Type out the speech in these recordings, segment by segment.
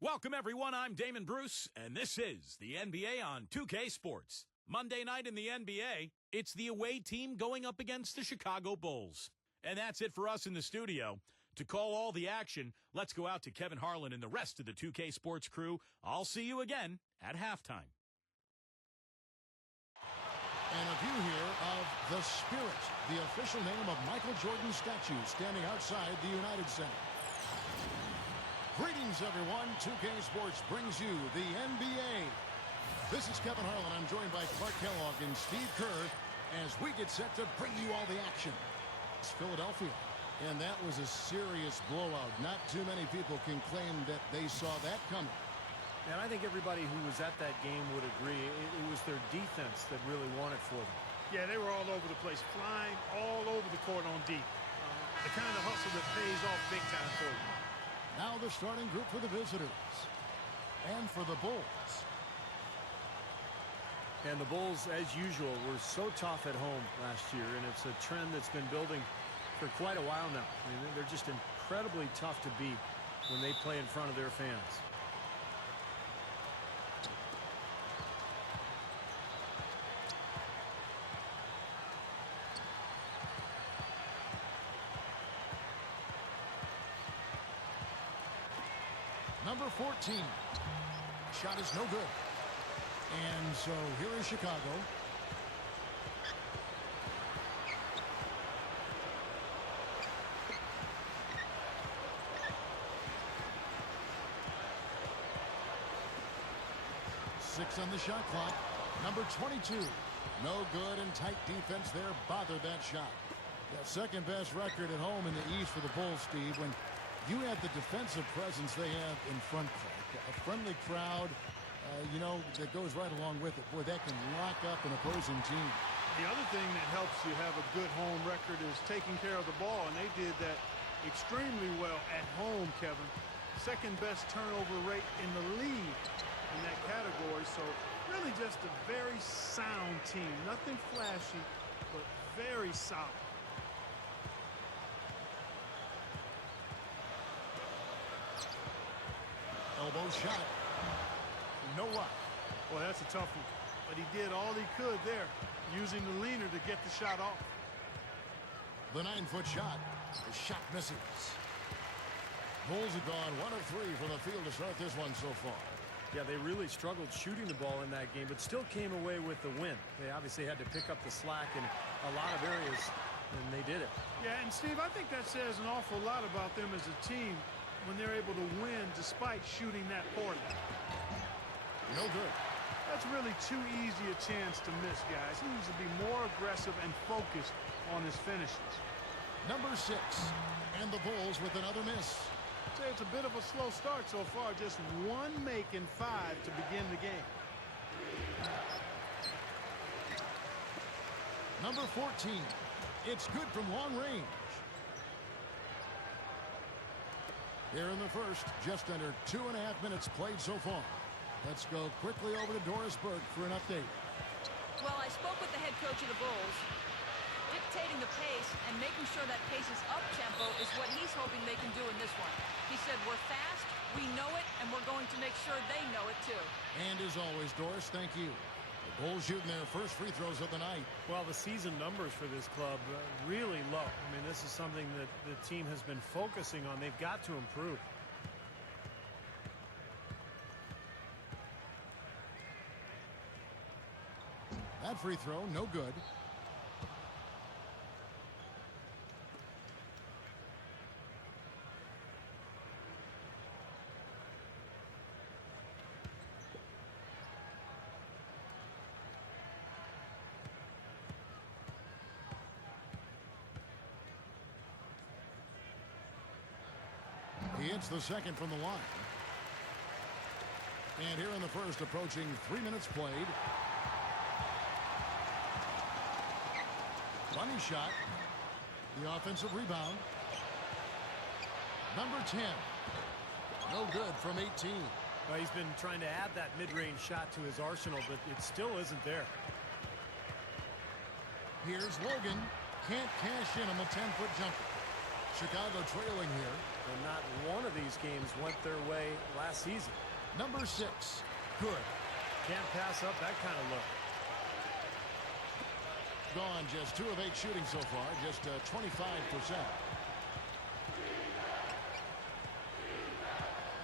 Welcome, everyone. I'm Damon Bruce, and this is the NBA on 2K Sports. Monday night in the NBA, it's the away team going up against the Chicago Bulls. And that's it for us in the studio. To call all the action, let's go out to Kevin Harlan and the rest of the 2K Sports crew. I'll see you again at halftime. And a view here of the Spirit, the official name of Michael Jordan's statue standing outside the United Center. Greetings, everyone. 2K Sports brings you the NBA. This is Kevin Harlan. I'm joined by Clark Kellogg and Steve Kerr as we get set to bring you all the action. It's Philadelphia, and that was a serious blowout. Not too many people can claim that they saw that coming. And I think everybody who was at that game would agree it was their defense that really won it for them. Yeah, they were all over the place, flying all over the court on deep. The kind of hustle that pays off big time for you. Now the starting group for the visitors and for the Bulls. And the Bulls, as usual, were so tough at home last year, and it's a trend that's been building for quite a while now. I mean, they're just incredibly tough to beat when they play in front of their fans. Number 14. Shot is no good. And so here is Chicago. Six on the shot clock. Number 22. No good, and tight defense there bothered that shot. The second best record at home in the East for the Bulls, Steve, when you have the defensive presence they have in front court. A friendly crowd, that goes right along with it. Boy, that can lock up an opposing team. The other thing that helps you have a good home record is taking care of the ball, and they did that extremely well at home, Kevin. Second best turnover rate in the league in that category. So really just a very sound team. Nothing flashy, but very solid. Elbow shot. No luck. Well, that's a tough one. But he did all he could there, using the leaner to get the shot off. The 9-foot shot. The shot misses. Bulls have gone 1 of 3 from the field to start this one so far. Yeah, they really struggled shooting the ball in that game, but still came away with the win. They obviously had to pick up the slack in a lot of areas, and they did it. Yeah, and Steve, I think that says an awful lot about them as a team when they're able to win despite shooting that poorly. No good. That's really too easy a chance to miss, guys. He needs to be more aggressive and focused on his finishes. Number 6. And the Bulls with another miss. I'd say it's a bit of a slow start so far. Just one make in 5 to begin the game. Number 14. It's good from long range. Here in the first, just under 2.5 minutes played so far. Let's go quickly over to Doris Burke for an update. Well, I spoke with the head coach of the Bulls. Dictating the pace and making sure that pace is up-tempo is what he's hoping they can do in this one. He said, we're fast, we know it, and we're going to make sure they know it too. And as always, Doris, thank you. The Bulls shooting their first free throws of the night. Well, the season numbers for this club really low. I mean, this is something that the team has been focusing on. They've got to improve. That free throw, no good. He hits the second from the line. And here in the first, approaching 3 minutes played. Bunny shot. The offensive rebound. Number 10. No good from 18. Well, he's been trying to add that mid-range shot to his arsenal, but it still isn't there. Here's Logan. Can't cash in on the 10-foot jumper. Chicago trailing here. and not one of these games went their way last season. Number 6. Good. Can't pass up that kind of look. Gone just 2 of 8 shooting so far, just 25%.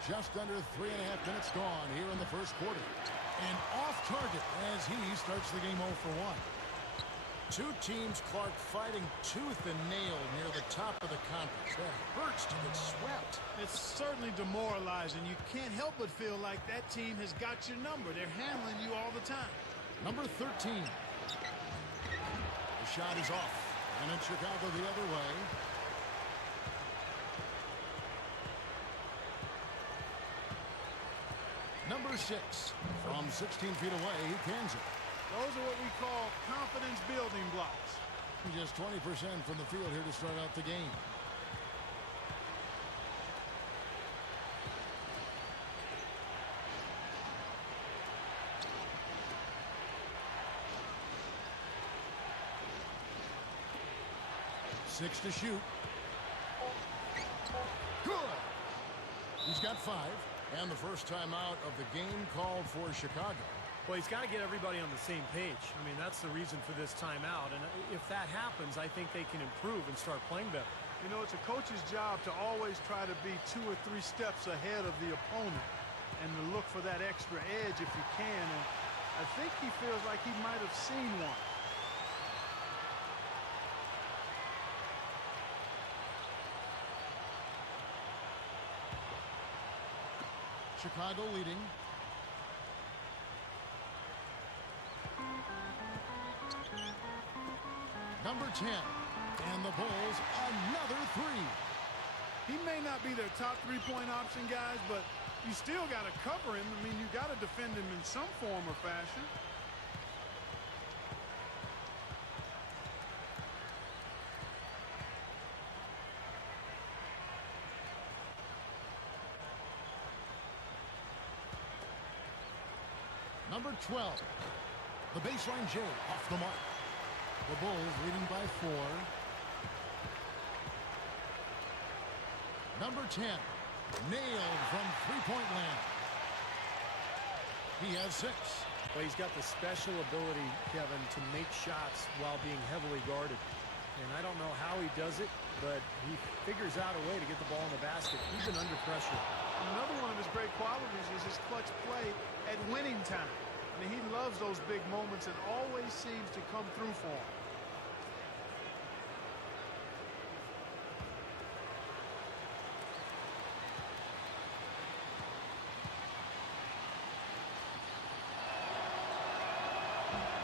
Just under 3.5 minutes gone here in the first quarter. And off target as he starts the game 0 for 1. Two teams, Clark, fighting tooth and nail near the top of the conference. That hurts to get swept. It's certainly demoralizing. You can't help but feel like that team has got your number. They're handling you all the time. Number 13. The shot is off. And it's Chicago the other way. Number 6. From 16 feet away, he cans it. Those are what we call confidence building blocks. Just 20% from the field here to start out the game. Six to shoot. Good. He's got 5. And the first time out of the game called for Chicago. Well, he's got to get everybody on the same page. I mean, that's the reason for this timeout. And if that happens, I think they can improve and start playing better. You know, it's a coach's job to always try to be 2 or 3 steps ahead of the opponent and to look for that extra edge if you can. And I think he feels like he might have seen one. Chicago leading. Number 10. And the Bulls, another 3. He may not be their top 3-point option, guys, but you still got to cover him. I mean, you got to defend him in some form or fashion. Number 12. The baseline J off the mark. The Bulls leading by 4. Number 10. Nailed from 3-point land. He has 6. Well, he's got the special ability, Kevin, to make shots while being heavily guarded. And I don't know how he does it, but he figures out a way to get the ball in the basket, even under pressure. Another one of his great qualities is his clutch play at winning time. I mean, he loves those big moments and always seems to come through for him.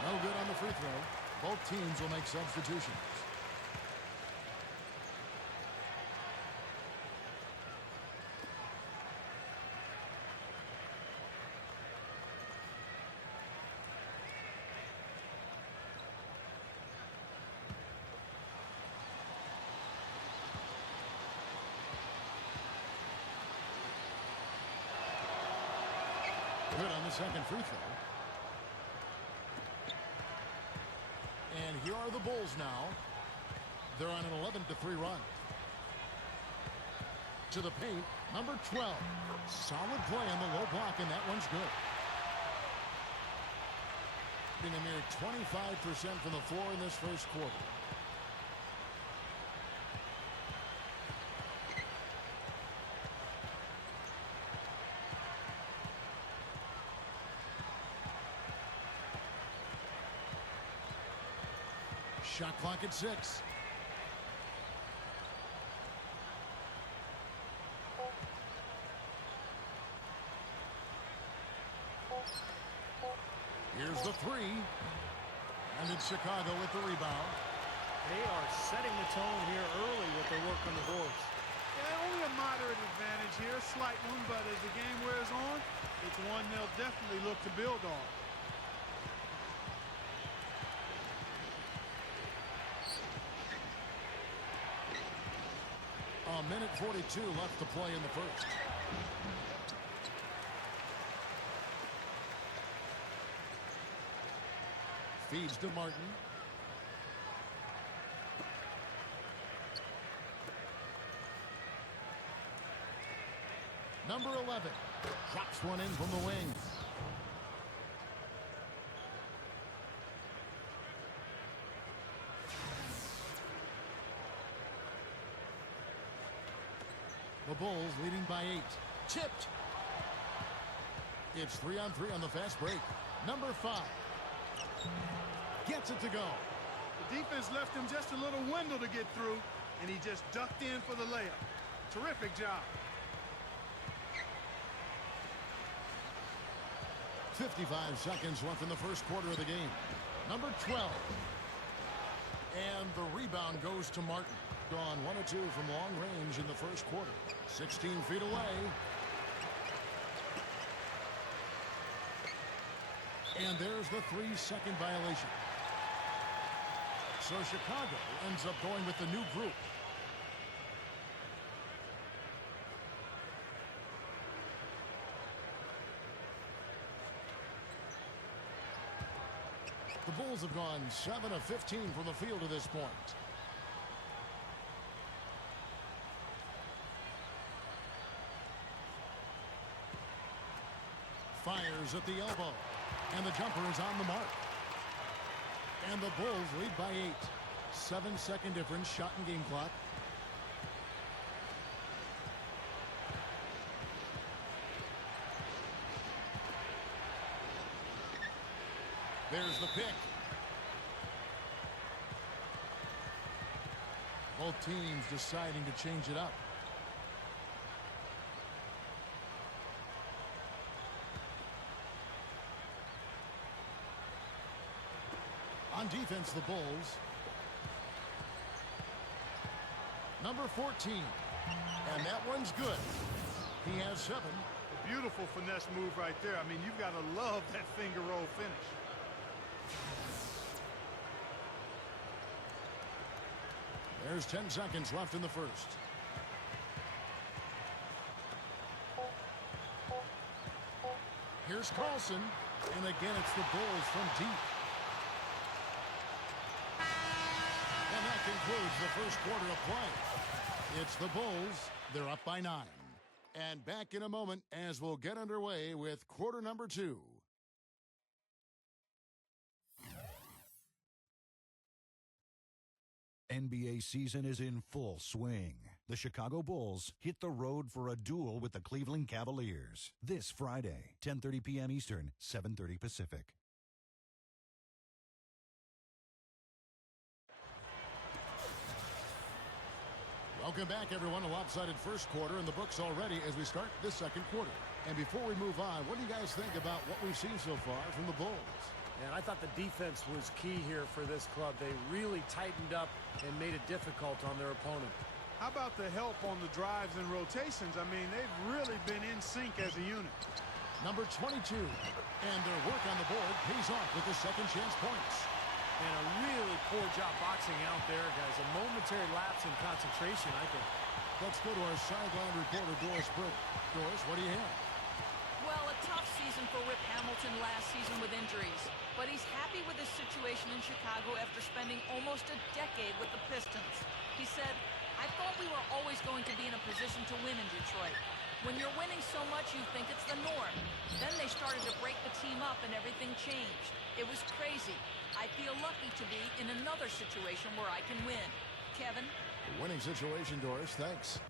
No good on the free throw. Both teams will make substitutions. Good on the second free throw. And here are the Bulls now. They're on an 11-3 run. To the paint, number 12. Solid play on the low block, and that one's good. Being a mere 25% from the floor in this first quarter. Shot clock at 6. Here's the 3. And it's Chicago with the rebound. They are setting the tone here early with their work on the boards. Yeah, only a moderate advantage here, a slight one, but as the game wears on, it's one they'll definitely look to build on. A minute 42 left to play in the first. Feeds to Martin. Number 11 drops one in from the wing. The Bulls leading by 8. Tipped. It's 3-on-3 on the fast break. Number 5 gets it to go. The defense left him just a little window to get through, and he just ducked in for the layup. Terrific job. 55 seconds left in the first quarter of the game. Number 12. And the rebound goes to Martin. Gone 1 of 2 from long range in the first quarter. 16 feet away. And there's the 3-second violation. So Chicago ends up going with the new group. The Bulls have gone 7 of 15 from the field to this point. Fires at the elbow. And the jumper is on the mark. And the Bulls lead by 8. 7-second difference, shot and game clock. There's the pick. Both teams deciding to change it up. On defense, the Bulls. Number 14. And that one's good. He has 7. A beautiful finesse move right there. I mean, you've got to love that finger roll finish. There's 10 seconds left in the first. Here's Carlson. And again, it's the Bulls from deep. And that concludes the first quarter of play. It's the Bulls. They're up by 9. And back in a moment as we'll get underway with quarter number 2. NBA season is in full swing. The Chicago Bulls hit the road for a duel with the Cleveland Cavaliers this Friday, 10:30 p.m. Eastern, 7:30 Pacific. Welcome back, everyone. A lopsided first quarter in the books already as we start this second quarter. And before we move on, what do you guys think about what we've seen so far from the Bulls? And I thought the defense was key here for this club. They really tightened up and made it difficult on their opponent. How about the help on the drives and rotations? I mean, they've really been in sync as a unit. Number 22. And their work on the board pays off with the second chance points. And a really poor job boxing out there, guys. A momentary lapse in concentration, I think. Let's go to our sideline reporter, Doris Burke. Doris, what do you have? Well, a tough season for Rip Hamilton last season with injuries. But he's happy with his situation in Chicago after spending almost a decade with the Pistons. He said, I thought we were always going to be in a position to win in Detroit. When you're winning so much, you think it's the norm. Then they started to break the team up and everything changed. It was crazy. I feel lucky to be in another situation where I can win. Kevin? A winning situation, Doris. Thanks.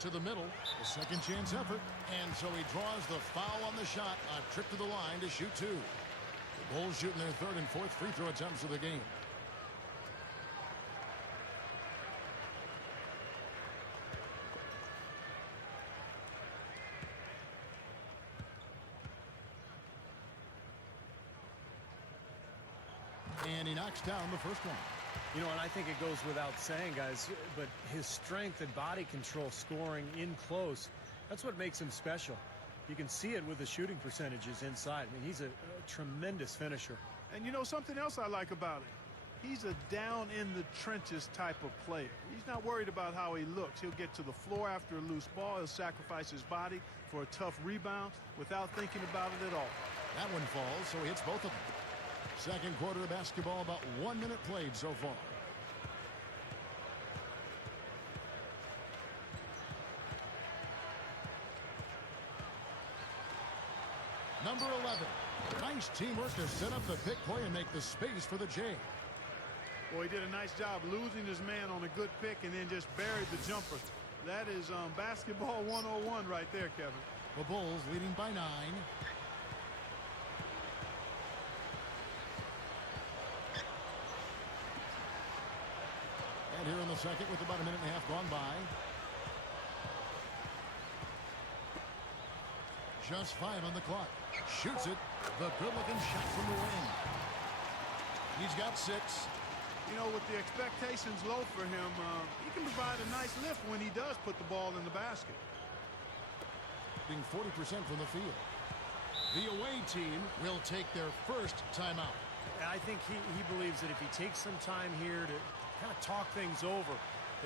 To the middle, a second chance effort. And so he draws the foul on the shot. A trip to the line to shoot 2. The Bulls shooting their third and fourth free throw attempts of the game. And he knocks down the first one. You know, and I think it goes without saying, guys, but his strength and body control scoring in close, that's what makes him special. You can see it with the shooting percentages inside. I mean, he's a tremendous finisher. And you know something else I like about him? He's a down-in-the-trenches type of player. He's not worried about how he looks. He'll get to the floor after a loose ball. He'll sacrifice his body for a tough rebound without thinking about it at all. That one falls, so he hits both of them. Second quarter of basketball, about 1 minute played so far. Number 11. Nice teamwork to set up the pick play and make the space for the J. Boy, he did a nice job losing his man on a good pick and then just buried the jumper. That is basketball 101 right there, Kevin. The Bulls leading by 9. And here in the second with about a minute and a half gone by. Just 5 on the clock. Shoots it. The good-looking shot from the wing. He's got 6. You know, with the expectations low for him, he can provide a nice lift when he does put the ball in the basket. Being 40% from the field. The away team will take their first timeout. I think he believes that if he takes some time here to kind of talk things over,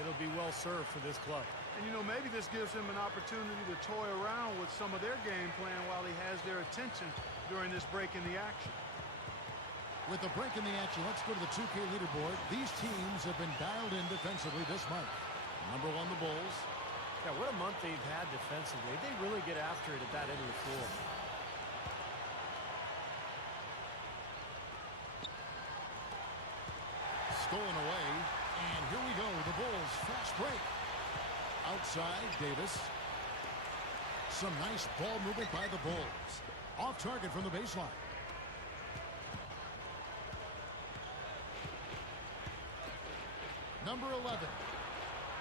it'll be well served for this club. And, you know, maybe this gives him an opportunity to toy around with some of their game plan while he has their attention during this break in the action. With the break in the action, let's go to the 2K leaderboard. These teams have been dialed in defensively this month. Number 1, the Bulls. Yeah, what a month they've had defensively. They really get after it at that end of the floor. Stolen away. And here we go. The Bulls fast break. Outside, Davis. Some nice ball movement by the Bulls. Off target from the baseline. Number 11.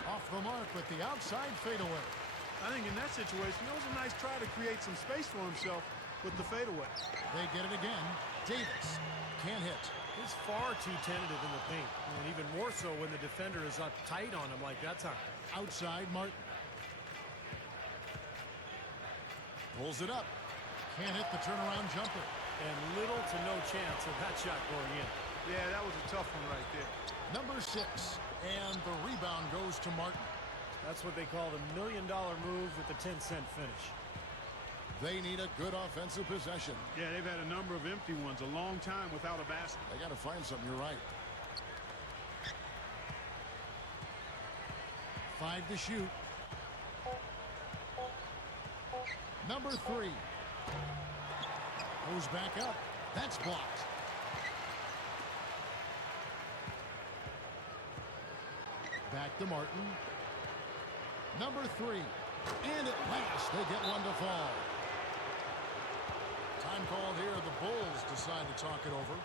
Off the mark with the outside fadeaway. I think in that situation, it was a nice try to create some space for himself with the fadeaway. They get it again. Davis can't hit. He's far too tentative in the paint, and even more so when the defender is up tight on him like that time. Outside, Martin. Pulls it up. Can't hit the turnaround jumper. And little to no chance of that shot going in. Yeah, that was a tough one right there. Number 6. And the rebound goes to Martin. That's what they call the $1 million move with the 10-cent finish. They need a good offensive possession. Yeah, they've had a number of empty ones, a long time without a basket. They got to find something, you're right. 5 to shoot. Number 3. Goes back up. That's blocked. Back to Martin. Number 3. And at last, they get one to fall. Time called here. The Bulls decide to talk it over.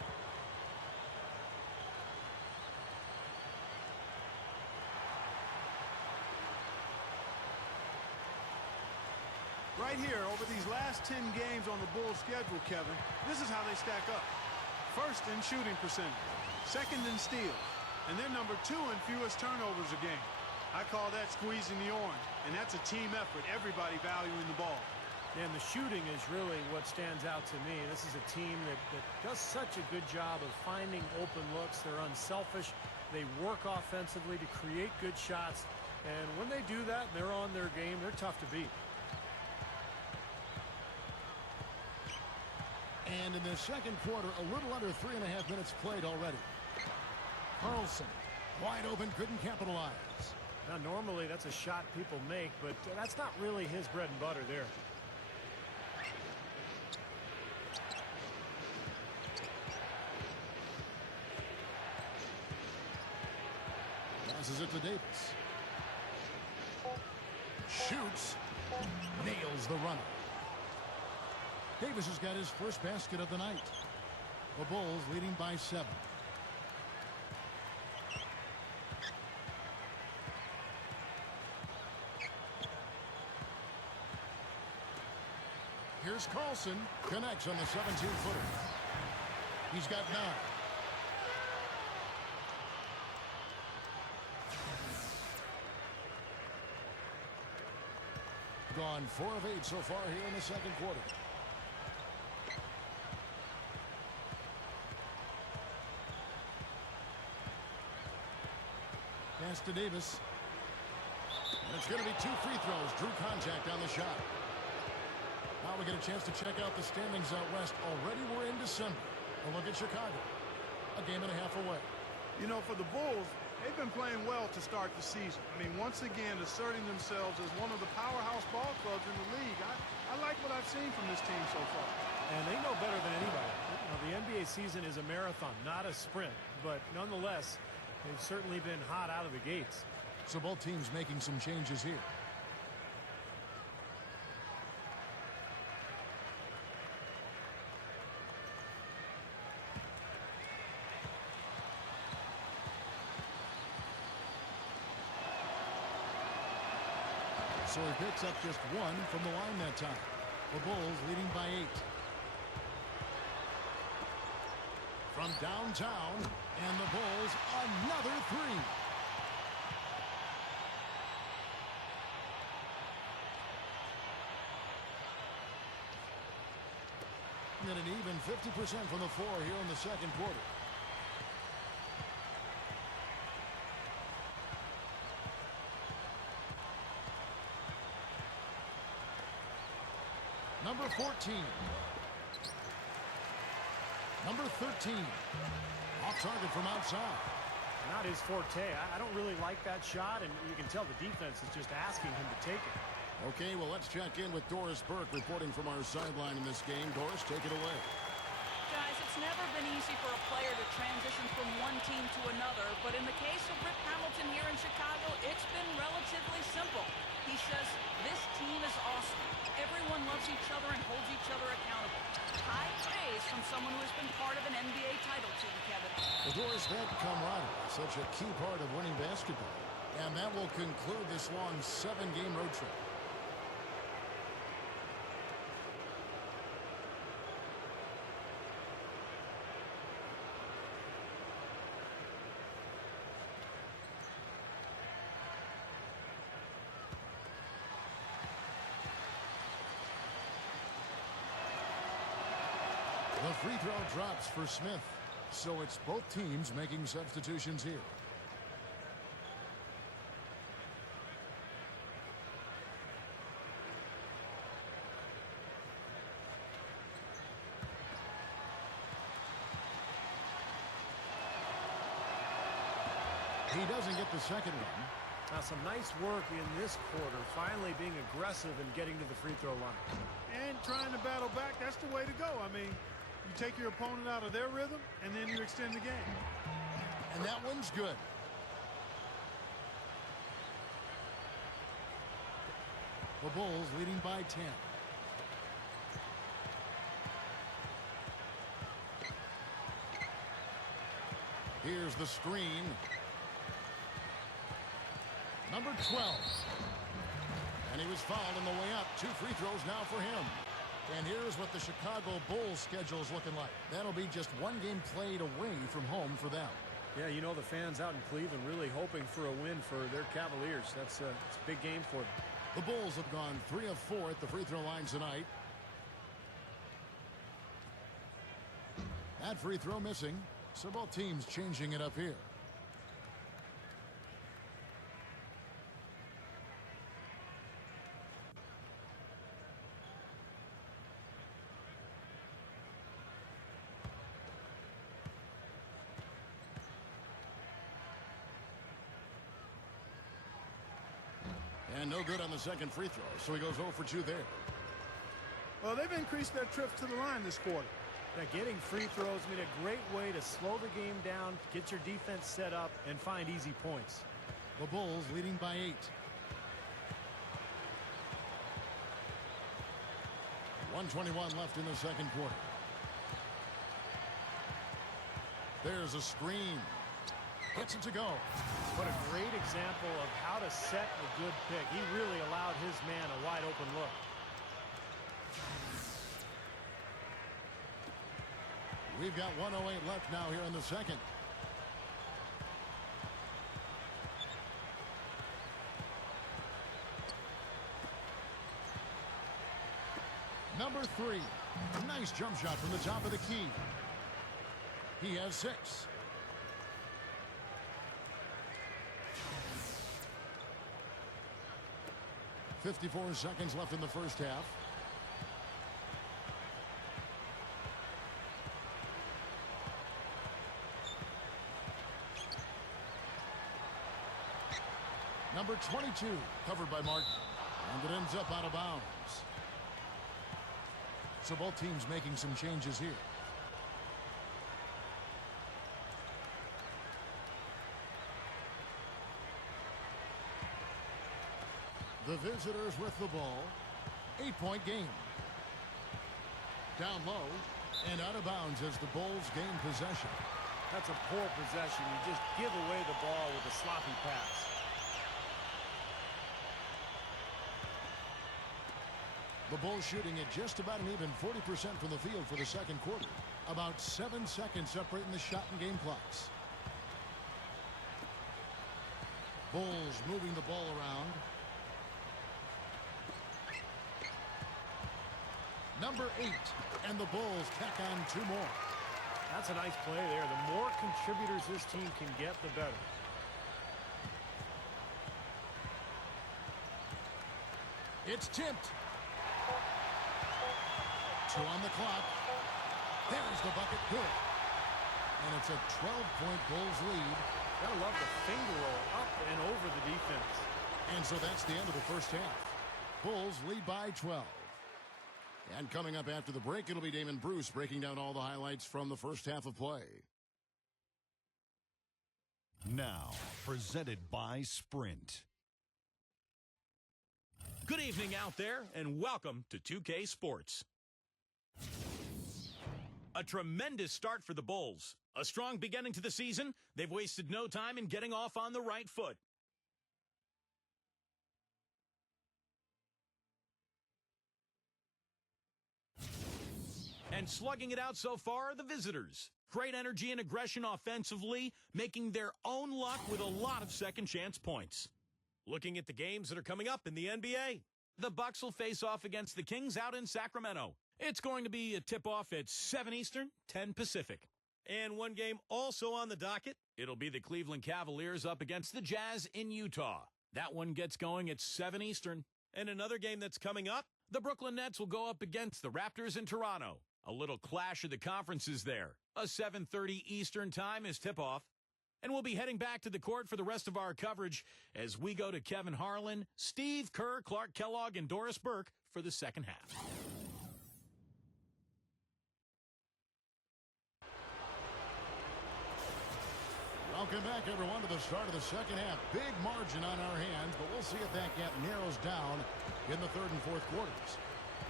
Right here, over these last 10 games on the Bulls' schedule, Kevin, this is how they stack up. First in shooting percentage, second in steals, and they're number 2 in fewest turnovers a game. I call that squeezing the orange, and that's a team effort, everybody valuing the ball. And the shooting is really what stands out to me. This is a team that does such a good job of finding open looks. They're unselfish. They work offensively to create good shots, and when they do that, they're on their game. They're tough to beat. And in the second quarter, a little under 3.5 minutes played already. Carlson, wide open, couldn't capitalize. Now, normally that's a shot people make, but that's not really his bread and butter there. Passes it to Davis. Shoots. Nails the runner. Davis has got his first basket of the night. The Bulls leading by 7. Here's Carlson. Connects on the 17-footer. He's got 9. Gone 4 of 8 so far here in the second quarter. Pass to Davis. And it's going to be 2 free throws. Drew contact on the shot. Now we get a chance to check out the standings out west. Already we're in December. A look at Chicago. A game and a half away. You know, for the Bulls, they've been playing well to start the season. I mean, once again, asserting themselves as one of the powerhouse ball clubs in the league. I like what I've seen from this team so far. And they know better than anybody. You know, the NBA season is a marathon, not a sprint. But nonetheless, they've certainly been hot out of the gates. So both teams making some changes here. So he picks up just one from the line that time. The Bulls leading by 8. From downtown, and the Bulls another 3. And an even 50% from the floor here in the second quarter. Number 14. Number 13. Off target from outside. Not his forte. I don't really like that shot, and you can tell the defense is just asking him to take it. Okay, well, let's check in with Doris Burke reporting from our sideline in this game. Doris, take it away. Guys, it's never been easy for a player to transition from one team to another, but in the case of Rip Hamilton here in Chicago, it's been relatively simple. He says, this team is awesome. Everyone loves each other and holds each other accountable. High praise from someone who has been part of an NBA title team, Kevin. Well, Doris, that camaraderie is such a key part of winning basketball. And that will conclude this long 7-game road trip. The free throw drops for Smith. So it's both teams making substitutions here. He doesn't get the second one. Now, some nice work in this quarter, finally being aggressive and getting to the free throw line. And trying to battle back, that's the way to go. I mean, you take your opponent out of their rhythm, and then you extend the game. And that one's good. The Bulls leading by 10. Here's the screen. Number 12. And he was fouled on the way up. 2 free throws now for him. And here's what the Chicago Bulls schedule is looking like. That'll be just 1 game played away from home for them. Yeah, you know, the fans out in Cleveland really hoping for a win for their Cavaliers. It's a big game for them. The Bulls have gone 3 of 4 at the free throw line tonight. That free throw missing. So both teams changing it up here. And no good on the second free throw, so he goes 0 for 2 there. Well, they've increased their trips to the line this quarter. Now, getting free throws, I mean, a great way to slow the game down, get your defense set up, and find easy points. The Bulls leading by 8. 1:21 left in the second quarter. There's a screen. Gets it to go. What a great example of how to set a good pick. He really allowed his man a wide open look. We've got 1:08 left now here in the second. Number 3. Nice jump shot from the top of the key. He has 6. .54 seconds left in the first half. Number 22, covered by Martin. And it ends up out of bounds. So both teams making some changes here. The visitors with the ball. 8-point game. Down low and out of bounds as the Bulls gain possession. That's a poor possession. You just give away the ball with a sloppy pass. The Bulls shooting at just about an even 40% from the field for the second quarter. About 7 seconds separating the shot and game clocks. Bulls moving the ball around. Number 8, and the Bulls tack on 2 more. That's a nice play there. The more contributors this team can get, the better. It's tipped. 2 on the clock. There's the bucket. Good. And it's a 12-point Bulls lead. Gotta love the finger roll up and over the defense. And so that's the end of the first half. Bulls lead by 12. And coming up after the break, it'll be Damon Bruce breaking down all the highlights from the first half of play. Now, presented by Sprint. Good evening out there, and welcome to 2K Sports. A tremendous start for the Bulls. A strong beginning to the season. They've wasted no time in getting off on the right foot. And slugging it out so far are the visitors. Great energy and aggression offensively, making their own luck with a lot of second-chance points. Looking at the games that are coming up in the NBA, the Bucks will face off against the Kings out in Sacramento. It's going to be a tip-off at 7 Eastern, 10 Pacific. And one game also on the docket, it'll be the Cleveland Cavaliers up against the Jazz in Utah. That one gets going at 7 Eastern. And another game that's coming up, the Brooklyn Nets will go up against the Raptors in Toronto. A little clash of the conferences there. A 7:30 Eastern time is tip-off. And we'll be heading back to the court for the rest of our coverage as we go to Kevin Harlan, Steve Kerr, Clark Kellogg, and Doris Burke for the second half. Welcome back, everyone, to the start of the second half. Big margin on our hands, but we'll see if that gap narrows down in the third and fourth quarters.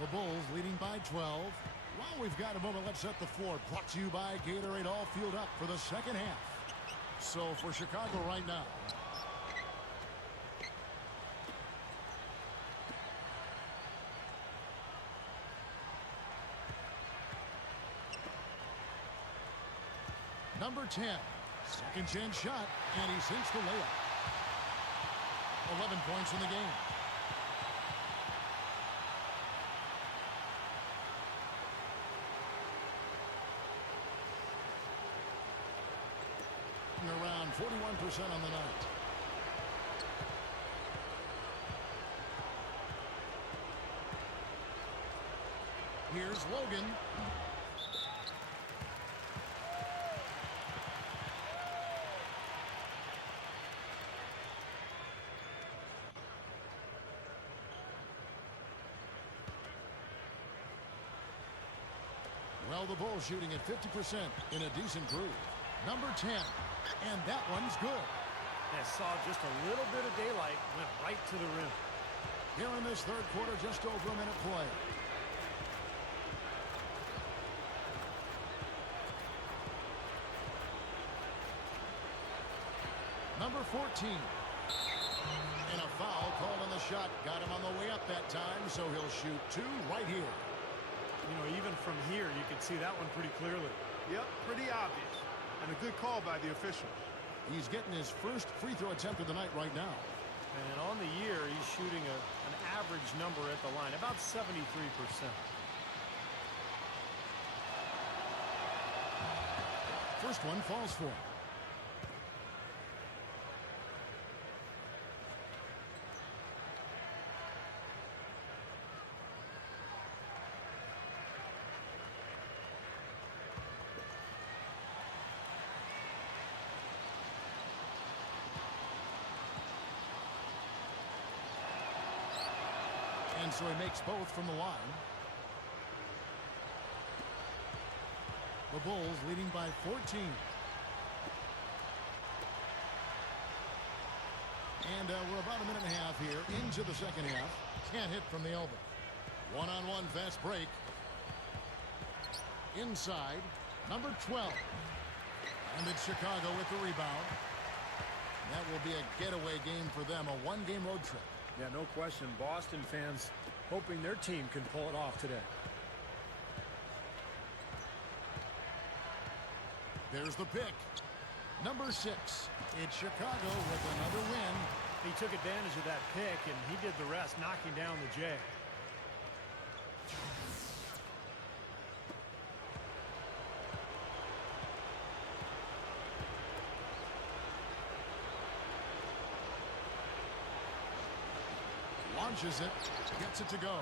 The Bulls leading by 12. While we've got a moment, let's set the floor. Brought to you by Gatorade, all fueled up for the second half. So for Chicago right now, number 10, second chance shot, and he sinks the layup. 11 points in the game. Around 41% on the night. Here's Logan. Well, the Bulls shooting at 50% in a decent groove. Number 10. And that one's good. I saw just a little bit of daylight, went right to the rim. Here in this third quarter, just over a minute play. Number 14. And a foul called on the shot. Got him on the way up that time, so he'll shoot 2 right here. You know, even from here, you can see that one pretty clearly. Yep, pretty obvious. And a good call by the official. He's getting his first free throw attempt of the night right now. And on the year, he's shooting an average number at the line, about 73%. First one falls for him. And so he makes both from the line. The Bulls leading by 14. And we're about a minute and a half here into the second half. Can't hit from the elbow. One-on-one fast break. Inside, number 12. And it's Chicago with the rebound. That will be a getaway game for them, a one-game road trip. Yeah, no question. Boston fans hoping their team can pull it off today. There's the pick. Number 6. It's Chicago with another win. He took advantage of that pick, and he did the rest, knocking down the J. Launches it, gets it to go.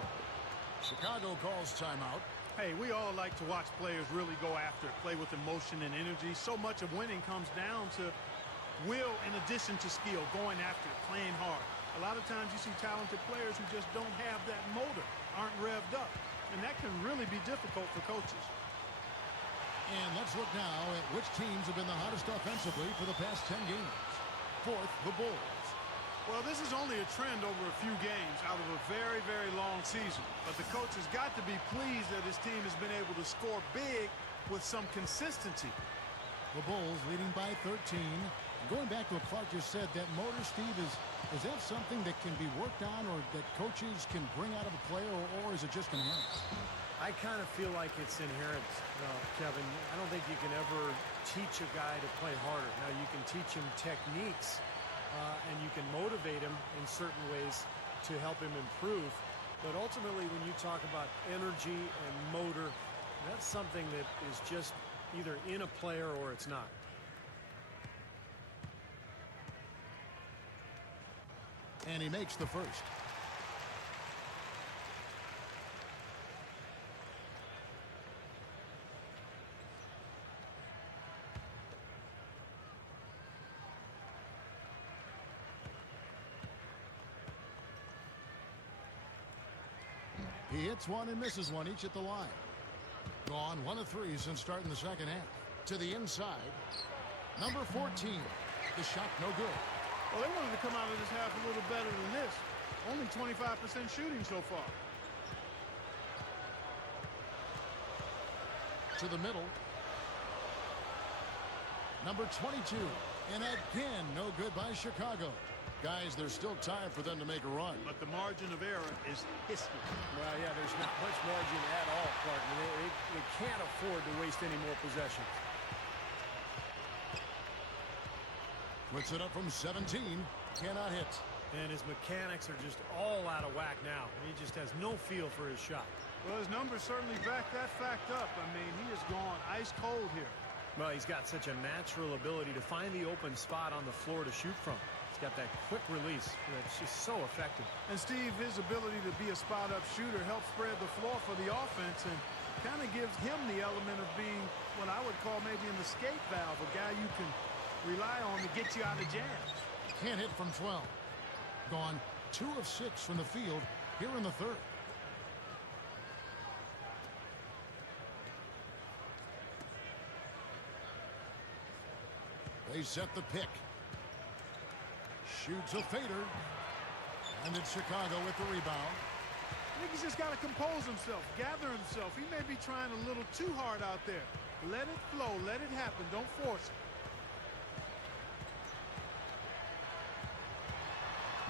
Chicago calls timeout. Hey, we all like to watch players really go after it, play with emotion and energy. So much of winning comes down to will in addition to skill, going after it, playing hard. A lot of times you see talented players who just don't have that motor, aren't revved up. And that can really be difficult for coaches. And let's look now at which teams have been the hottest offensively for the past 10 games. Fourth, the Bulls. Well, this is only a trend over a few games out of a very, very long season. But the coach has got to be pleased that his team has been able to score big with some consistency. The Bulls leading by 13. Going back to what Clark just said, that motor, Steve, is that something that can be worked on or that coaches can bring out of a player, or is it just inherent? I kind of feel like it's inherent, Kevin. I don't think you can ever teach a guy to play harder. Now, you can teach him techniques, and you can motivate him in certain ways to help him improve. But ultimately, when you talk about energy and motor, that's something that is just either in a player or it's not. And he makes the first. He hits one and misses one, each at the line. Gone 1 of 3 since starting the second half. To the inside. Number 14. The shot no good. Well, they wanted to come out of this half a little better than this. Only 25% shooting so far. To the middle. Number 22. And again, no good by Chicago. Guys, there's still time for them to make a run. But the margin of error is history. Well, yeah, there's not much margin at all, Clark. They can't afford to waste any more possessions. Puts it up from 17. Cannot hit. And his mechanics are just all out of whack now. He just has no feel for his shot. Well, his numbers certainly back that fact up. I mean, he has gone ice cold here. Well, he's got such a natural ability to find the open spot on the floor to shoot from. He's got that quick release that's just so effective. And Steve, his ability to be a spot-up shooter helps spread the floor for the offense and kind of gives him the element of being what I would call maybe an escape valve, a guy you can rely on to get you out of jams. Can't hit from 12. Gone 2 of 6 from the field here in the third. They set the pick. Shoots a fader. And it's Chicago with the rebound. I think he's just got to compose himself, gather himself. He may be trying a little too hard out there. Let it flow. Let it happen. Don't force it.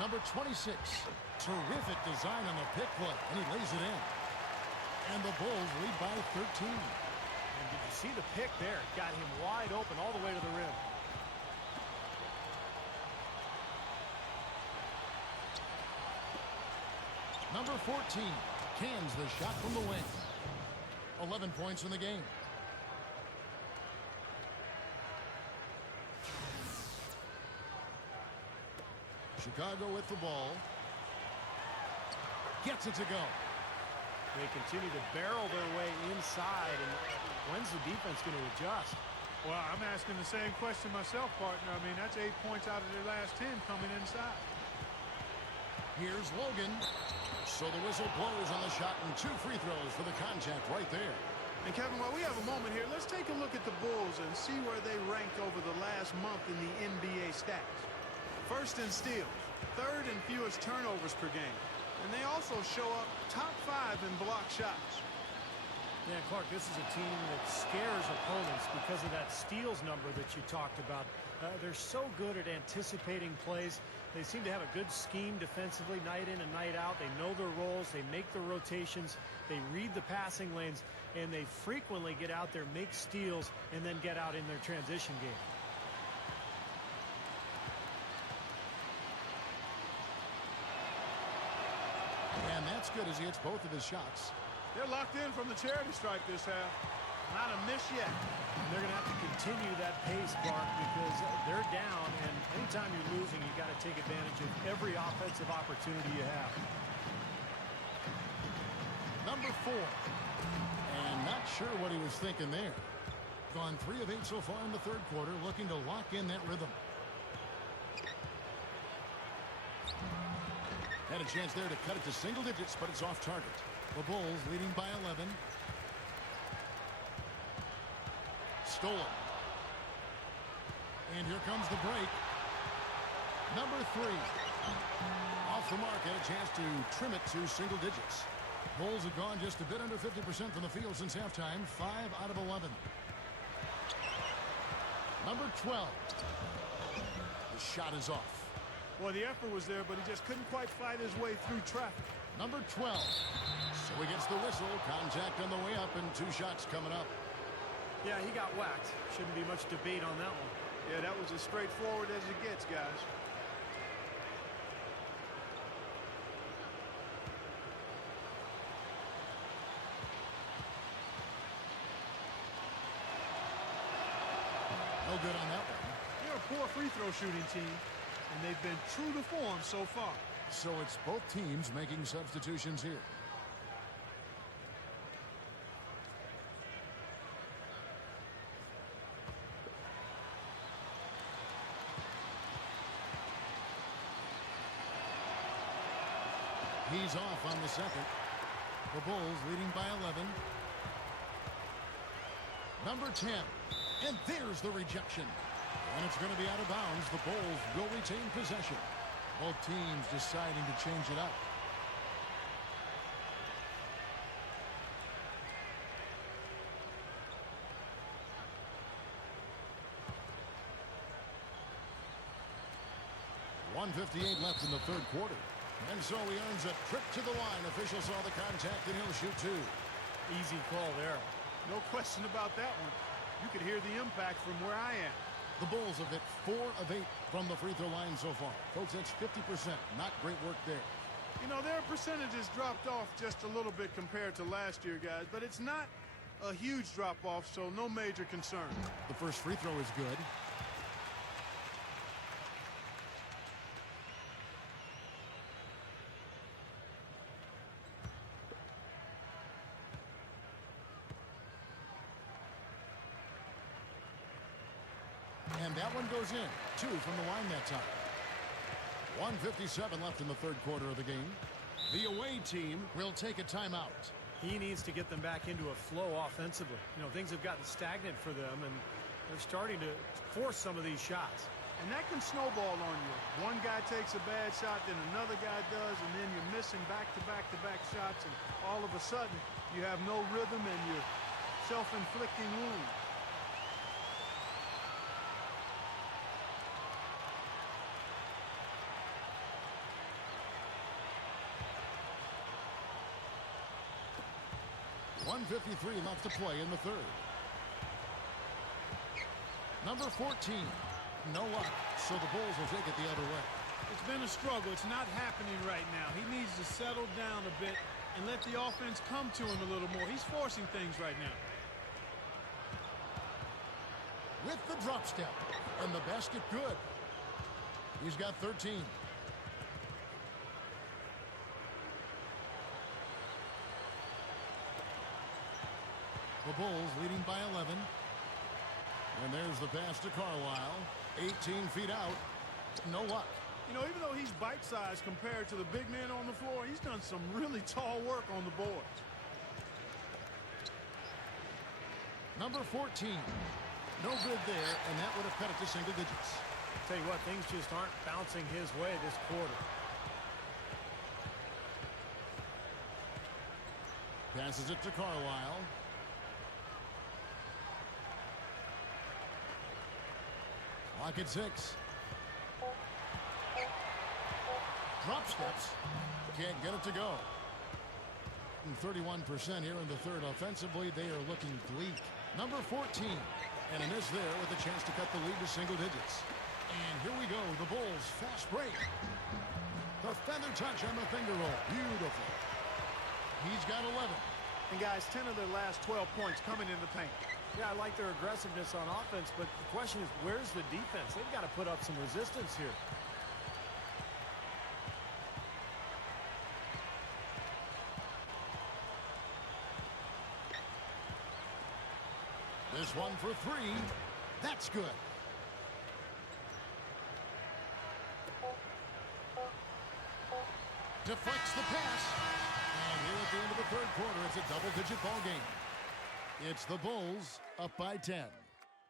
Number 26. Terrific design on the pick play. And he lays it in. And the Bulls lead by 13. And did you see the pick there? Got him wide open all the way to the rim. Number 14 cans the shot from the wing. 11 points in the game. Chicago with the ball. Gets it to go. They continue to barrel their way inside. And when's the defense going to adjust? Well, I'm asking the same question myself, partner. I mean, that's 8 points out of their last 10 coming inside. Here's Logan. So the whistle blows on the shot and 2 free throws for the contact right there. And Kevin, while we have a moment here, let's take a look at the Bulls and see where they rank over the last month in the NBA stats. First in steals, third in fewest turnovers per game, and they also show up top 5 in block shots. Yeah, Clark, this is a team that scares opponents because of that steals number that you talked about. They're so good at anticipating plays. They seem to have a good scheme defensively night in and night out. They know their roles. They make the rotations. They read the passing lanes, and they frequently get out there, make steals, and then get out in their transition game. And that's good as he hits both of his shots. They're locked in from the charity stripe this half. Not a miss yet. And they're going to have to continue that pace, Clark, because they're down, and anytime you're losing, you got to take advantage of every offensive opportunity you have. Number 4. And not sure what he was thinking there. Gone 3 of 8 so far in the third quarter, looking to lock in that rhythm. Had a chance there to cut it to single digits, but it's off target. The Bulls leading by 11. Stolen. And here comes the break. Number 3. Off the mark, had a chance to trim it to single digits. Bulls have gone just a bit under 50% from the field since halftime. 5 out of 11. Number 12. The shot is off. Well, the effort was there, but he just couldn't quite fight his way through traffic. Number 12. So he gets the whistle. Contact on the way up and 2 shots coming up. Yeah, he got whacked. Shouldn't be much debate on that one. Yeah, that was as straightforward as it gets, guys. No good on that one. They're a poor free throw shooting team, and they've been true to form so far. So it's both teams making substitutions here. He's off on the second. The Bulls leading by 11. Number 10. And there's the rejection. And it's going to be out of bounds. The Bulls will retain possession. Both teams deciding to change it up. .158 left in the third quarter. And so he earns a trip to the line. Official saw the contact, and he'll shoot 2. Easy call there. No question about that one. You could hear the impact from where I am. The Bulls have hit 4 of 8 from the free throw line so far. Folks, that's 50%. Not great work there. You know, their percentages dropped off just a little bit compared to last year, guys, but it's not a huge drop-off, so no major concern. The first free throw is good. And that one goes in. 2 from the line that time. 1:57 left in the third quarter of the game. The away team will take a timeout. He needs to get them back into a flow offensively. You know, things have gotten stagnant for them, and they're starting to force some of these shots. And that can snowball on you. One guy takes a bad shot, then another guy does, and then you're missing back-to-back-to-back shots, and all of a sudden, you have no rhythm and you're self-inflicting wounds. .153 left to play in the third. Number 14. No luck, so the Bulls will take it the other way. It's been a struggle. It's not happening right now. He needs to settle down a bit and let the offense come to him a little more. He's forcing things right now. With the drop step, and the basket good. He's got 13. The Bulls leading by 11. And there's the pass to Carlisle. 18 feet out. No luck. You know, even though he's bite-sized compared to the big men on the floor, he's done some really tall work on the boards. Number 14. No good there, and that would have cut it to single digits. Tell you what, things just aren't bouncing his way this quarter. Passes it to Carlisle. Clock at 6. Drop steps. Can't get it to go. 31% here in the third. Offensively, they are looking bleak. Number 14. And a miss there with a chance to cut the lead to single digits. And here we go. The Bulls fast break. The feather touch on the finger roll. Beautiful. He's got 11. And guys, 10 of their last 12 points coming in the paint. Yeah, I like their aggressiveness on offense, but the question is, where's the defense? They've got to put up some resistance here. This one for 3. That's good. Deflects the pass. And here at the end of the third quarter, it's a double-digit ball game. It's the Bulls up by 10.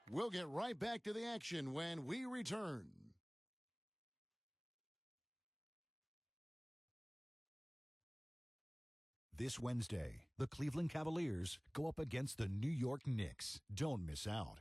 We'll get right back to the action when we return. This Wednesday, the Cleveland Cavaliers go up against the New York Knicks. Don't miss out.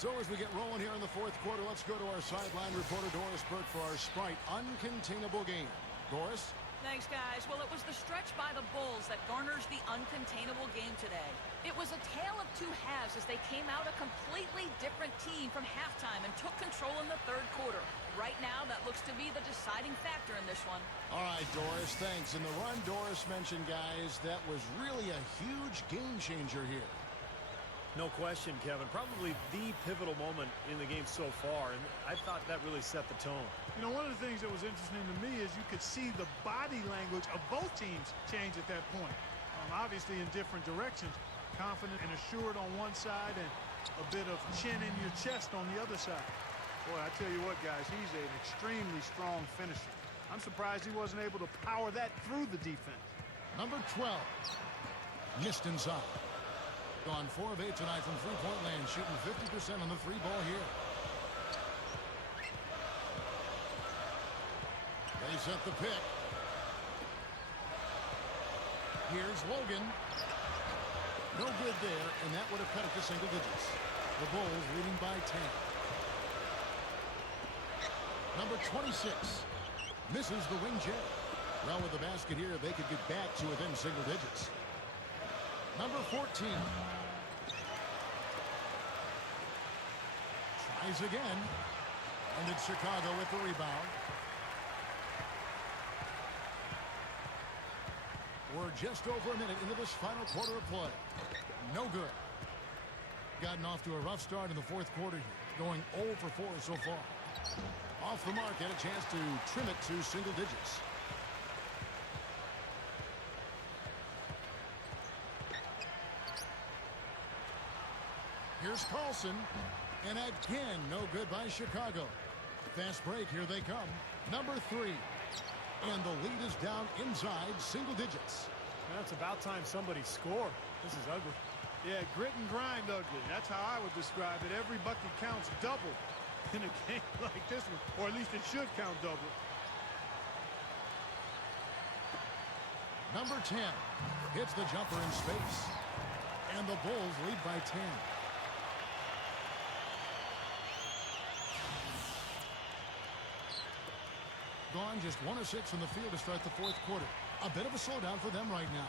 So as we get rolling here in the fourth quarter, let's go to our sideline reporter, Doris Burke, for our Sprite Uncontainable game. Doris? Thanks, guys. Well, it was the stretch by the Bulls that garners the uncontainable game today. It was a tale of two halves as they came out a completely different team from halftime and took control in the third quarter. Right now, that looks to be the deciding factor in this one. All right, Doris, thanks. And the run Doris mentioned, guys, that was really a huge game changer here. No question, Kevin. Probably the pivotal moment in the game so far, and I thought that really set the tone. You know, one of the things that was interesting to me is you could see the body language of both teams change at that point. Obviously in different directions. Confident and assured on one side and a bit of chin in your chest on the other side. Boy, I tell you what, guys, he's an extremely strong finisher. I'm surprised he wasn't able to power that through the defense. Number 12. Missed inside. Gone 4 of 8 tonight from three-point land, shooting 50% on the three ball here. They set the pick. Here's Logan. No good there, and that would have cut it to single digits. The Bulls leading by 10. Number 26. Misses the wing jet. Well, with the basket here, they could get back to within single digits. Number 14. Tries again. And it's Chicago with the rebound. We're just over a minute into this final quarter of play. No good. Gotten off to a rough start in the fourth quarter here. Going 0 for 4 so far. Off the mark, had a chance to trim it to single digits. Here's Carlson. And again, no good by Chicago. Fast break, here they come. Number 3. And the lead is down inside single digits. That's about time somebody scored. This is ugly. Yeah, grit and grind ugly. That's how I would describe it. Every bucket counts double in a game like this one. Or at least it should count double. Number 10 hits the jumper in space. And the Bulls lead by 10. Gone just 1 of 6 from the field to start the fourth quarter. A bit of a slowdown for them right now.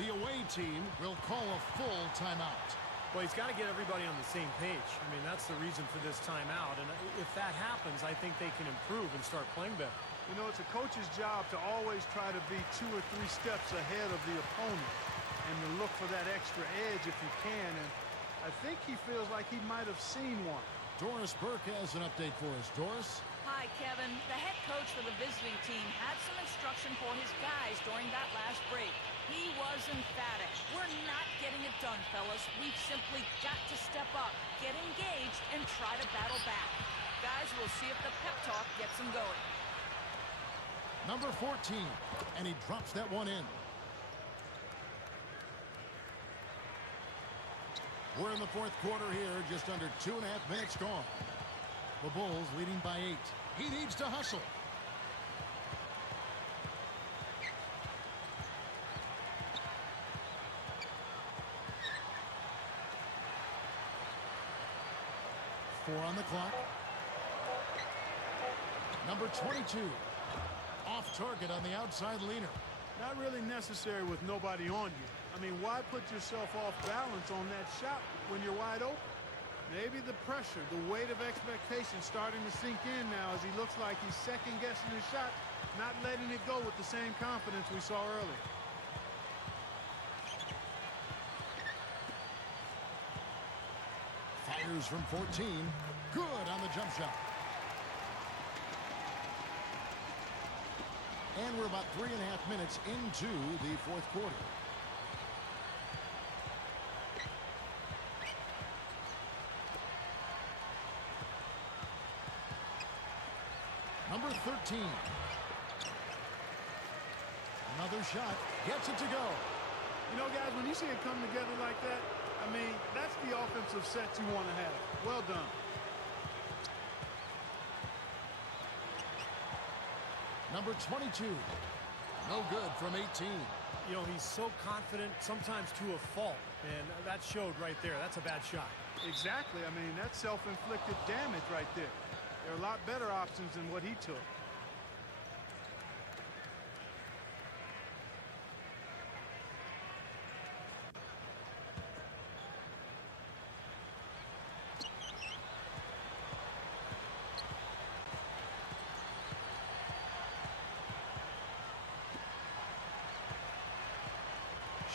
The away team will call a full timeout. Well, he's got to get everybody on the same page. I mean, that's the reason for this timeout. And if that happens, I think they can improve and start playing better. You know, it's a coach's job to always try to be 2 or 3 steps ahead of the opponent and to look for that extra edge if you can. And I think he feels like he might have seen one. Doris Burke has an update for us. Doris? Hi, Kevin. The head coach for the visiting team had some instruction for his guys during that last break. He was emphatic. We're not getting it done, fellas. We've simply got to step up, get engaged, and try to battle back. Guys, we'll see if the pep talk gets them going. Number 14. And he drops that one in. We're in the fourth quarter here. Just under 2.5 minutes gone. The Bulls leading by 8. He needs to hustle. Four on the clock. Number 22. Off target on the outside leaner. Not really necessary with nobody on you. I mean, why put yourself off balance on that shot when you're wide open? Maybe the pressure, the weight of expectation starting to sink in now as he looks like he's second-guessing his shot, not letting it go with the same confidence we saw earlier. Fires from 14. Good on the jump shot. And we're about 3.5 minutes into the fourth quarter. Number 13. Another shot. Gets it to go. You know, guys, when you see it come together like that, I mean, that's the offensive set you want to have. Well done. Number 22. No good from 18. You know, he's so confident, sometimes to a fault. And that showed right there. That's a bad shot. Exactly. I mean, that's self-inflicted damage right there. There are a lot better options than what he took.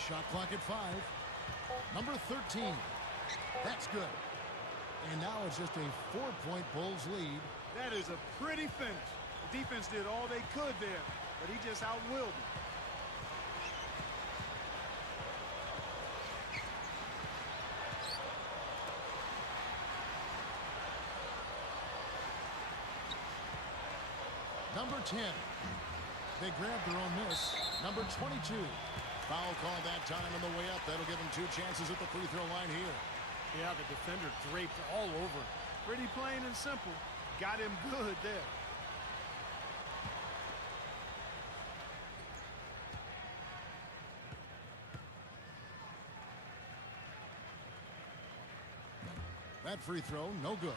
Shot clock at 5. Number 13. That's good. And now it's just a 4-point Bulls lead. That is a pretty finish. The defense did all they could there, but he just outwilled them. Number 10. They grabbed their own miss. Number 22. Foul call that time on the way up. That'll give him 2 chances at the free throw line here. Yeah, the defender draped all over. Pretty plain and simple. Got him good there. That free throw, no good.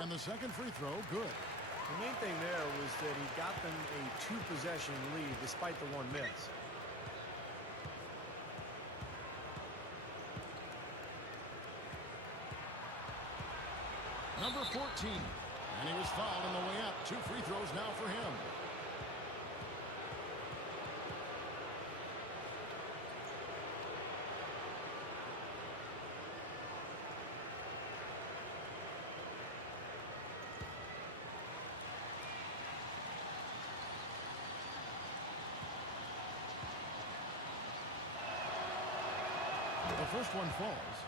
And the second free throw, good. The main thing there was that he got them a 2-possession lead despite the 1 miss. Number 14. And he was fouled on the way up. 2 free throws now for him. The first one falls.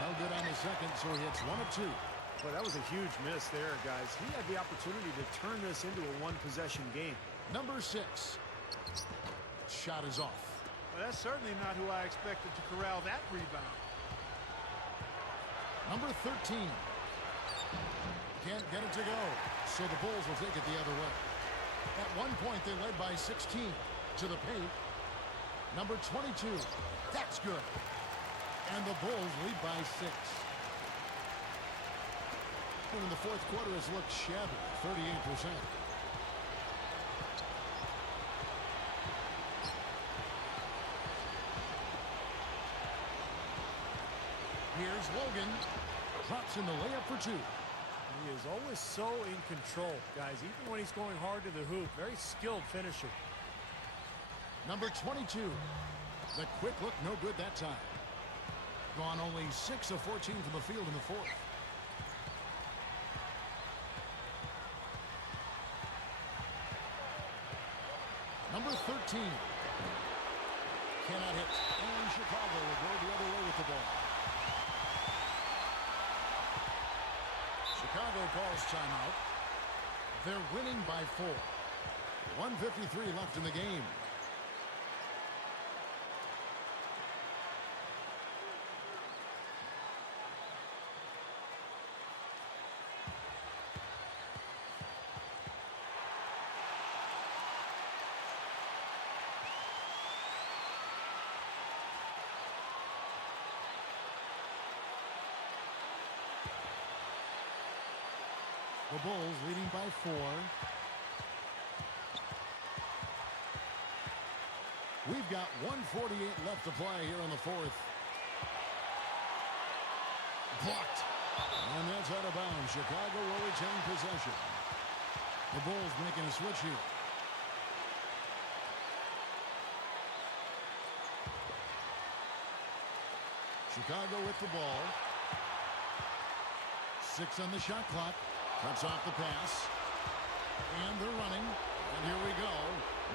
No good on the second, so he hits 1 of 2. But that was a huge miss there, guys. He had the opportunity to turn this into a 1-possession game. Number 6. Shot is off. Well, that's certainly not who I expected to corral that rebound. Number 13. Can't get it to go, so the Bulls will take it the other way. At one point, they led by 16 to the paint. Number 22. That's good. And the Bulls lead by 6. And in the fourth quarter has looked shabby, 38%. Here's Logan. Drops in the layup for 2. He is always so in control, guys, even when he's going hard to the hoop. Very skilled finisher. Number 22. The quick look, no good that time. Gone only 6 of 14 from the field in the fourth. Number 13. Cannot hit. And Chicago will go the other way with the ball. Chicago calls timeout. They're winning by 4. 1:53 left in the game. The Bulls leading by 4. We've got 1:48 left to play here in the fourth. Blocked. And that's out of bounds. Chicago will retain possession. The Bulls making a switch here. Chicago with the ball. 6 on the shot clock. Cuts off the pass. And they're running. And here we go.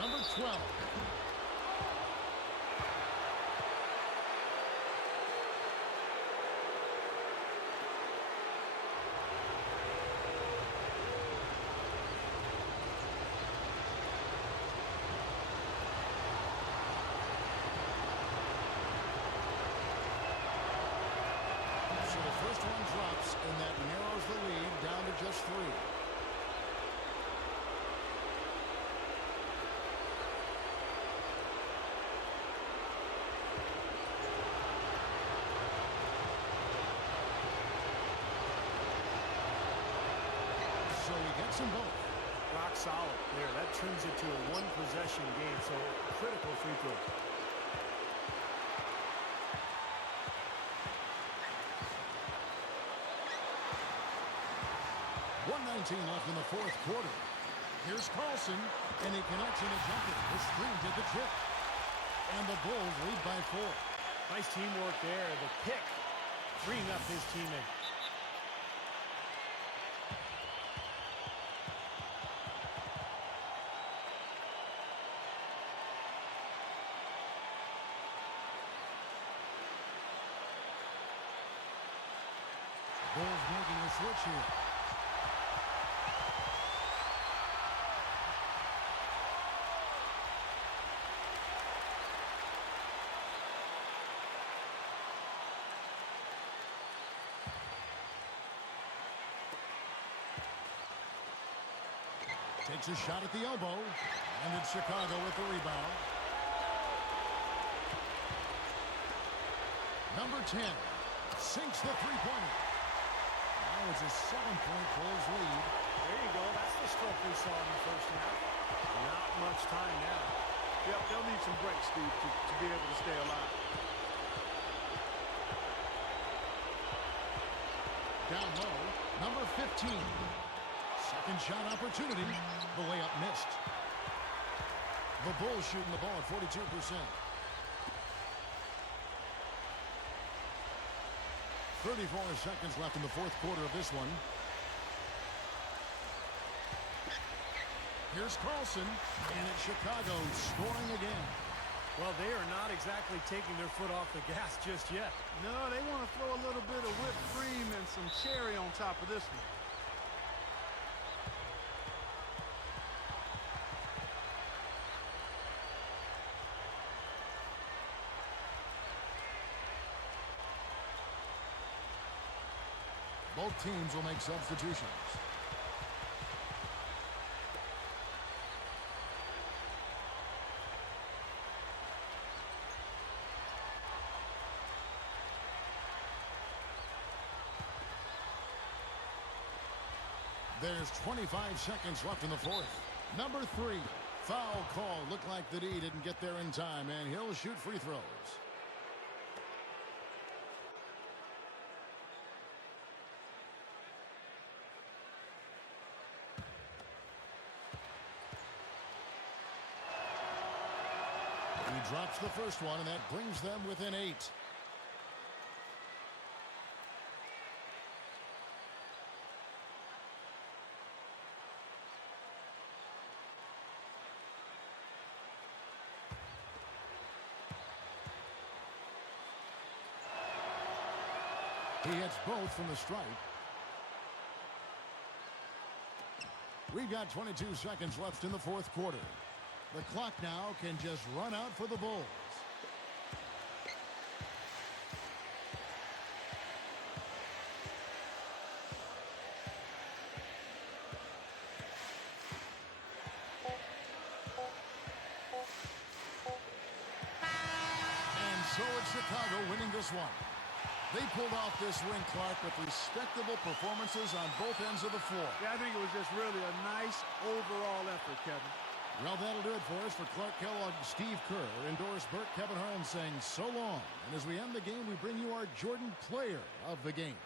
Number 12. So the first one drops, and that narrows the lead down to just 3. So he gets them both. Rock solid there. That turns it to a one-possession game, so critical free throw. Left in the fourth quarter. Here's Carlson, and he connects in a jumper. The screen did the trick. And the Bulls lead by 4. Nice teamwork there. The pick freeing up his teammate. Bulls making a switch here. Takes a shot at the elbow. And it's Chicago with the rebound. Number 10 sinks the three-pointer. Now it's a 7-point Bulls lead. There you go. That's the stroke we saw in the first half. Not much time now. Yep, they'll need some breaks, Steve, to be able to stay alive. Down low, number 15. Second shot opportunity. The layup missed. The Bulls shooting the ball at 42%. 34 seconds left in the fourth quarter of this one. Here's Carlson, and it's Chicago scoring again. Well, they are not exactly taking their foot off the gas just yet. No, they want to throw a little bit of whipped cream and some cherry on top of this one. Both teams will make substitutions. There's 25 seconds left in the fourth. Number 3, foul call. Looked like the D didn't get there in time, and he'll shoot free throws. drops the first one, and that brings them within 8. He hits both from the stripe. We've got 22 seconds left in the fourth quarter. The clock now can just run out for the Bulls. And so it's Chicago winning this one. They pulled off this win, Clark, with respectable performances on both ends of the floor. Yeah, I think it was just really a nice overall effort, Kevin. Well, that'll do it for us. For Clark Kellogg, Steve Kerr, Endorsed Burke, Kevin Harlan saying so long. And as we end the game, we bring you our Jordan Player of the Game.